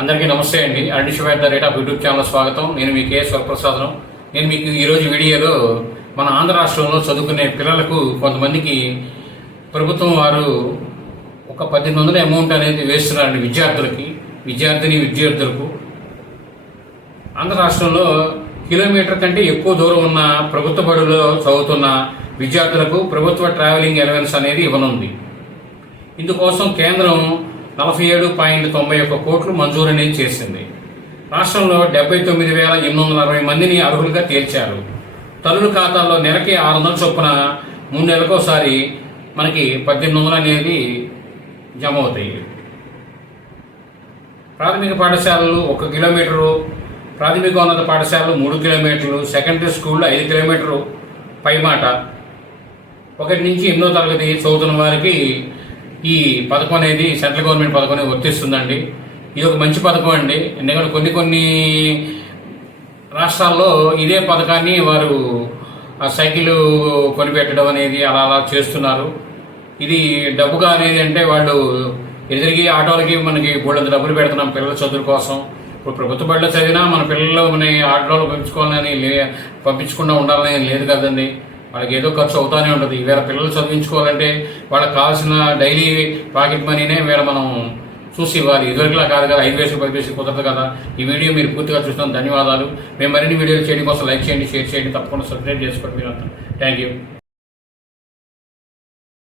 అందరికీ నమస్తే అండి. @రేట్ యూట్యూబ్ ఛానల్ స్వాగతం. నేను మీ కే స్వరప్రసాదం. నేను మీకు ఈరోజు వీడియోలో మన ఆంధ్ర రాష్ట్రంలో చదువుకునే పిల్లలకు కొంతమందికి ప్రభుత్వం వారు ఒక 1800 అమౌంట్ అనేది వేస్తున్నారండి విద్యార్థులకు. ఆంధ్ర రాష్ట్రంలో కిలోమీటర్ కంటే ఎక్కువ దూరం ఉన్న ప్రభుత్వ బడుల్లో చదువుతున్న విద్యార్థులకు ప్రభుత్వ ట్రావెలింగ్ అలవెన్స్ అనేది ఇవ్వనుంది. ఇందుకోసం కేంద్రం 47.91 కోట్లు మంజూరు అనేది చేసింది. రాష్ట్రంలో 79,840 మందిని అర్హులుగా తేల్చారు. తల్లుల ఖాతాల్లో నెలకి 600 చొప్పున 3 నెలలకోసారి మనకి 1800 అనేది జమ అవుతాయి. ప్రాథమిక పాఠశాలలు 1 కిలోమీటరు, ప్రాథమికోన్నత పాఠశాలలు 3 కిలోమీటర్లు, సెకండరీ స్కూళ్ళు 5 కిలోమీటర్లు పైమాట 1 నుంచి 8వ తరగతి చదువుతున్న వారికి ఈ పథకం అనేది సెంట్రల్ గవర్నమెంట్ పథకం అనేది వర్తిస్తుందండి. ఇది ఒక మంచి పథకం అండి. ఎందుకంటే కొన్ని రాష్ట్రాల్లో ఇదే పథకాన్ని వారు సైకిల్ కొనిపెట్టడం అనేది అలా చేస్తున్నారు. ఇది డబ్బుగా అనేది అంటే వాళ్ళు ఎదురికి ఆటోలకి మనకి బోళ్ళంత డబ్బులు పెడుతున్నాం పిల్లల చదువుల కోసం. ఇప్పుడు ప్రభుత్వ బడిలో చదివినా మన పిల్లలు మన ఆటోలో పంపించకుండా ఉండాలని లేదు కదండి. వాళ్ళకి ఏదో ఖర్చు అవుతానే ఉంటుంది. వేరే పిల్లలు చదివించుకోవాలంటే వాళ్ళకి కావాల్సిన డైలీ పాకెట్ మనీనే వేరే మనం చూసి ఇవ్వాలి. ఇదివరకులా కాదు కదా, 5 పైసలు 10 పైసలు కుదరదు కదా. ఈ వీడియో మీరు పూర్తిగా చూస్తాం. ధన్యవాదాలు. మేము మరిన్ని వీడియోలు చేయడం కోసం లైక్ చేయండి, షేర్ చేయండి, తప్పకుండా సబ్స్క్రైబ్ చేసుకోండి. మీరు థ్యాంక్ యూ.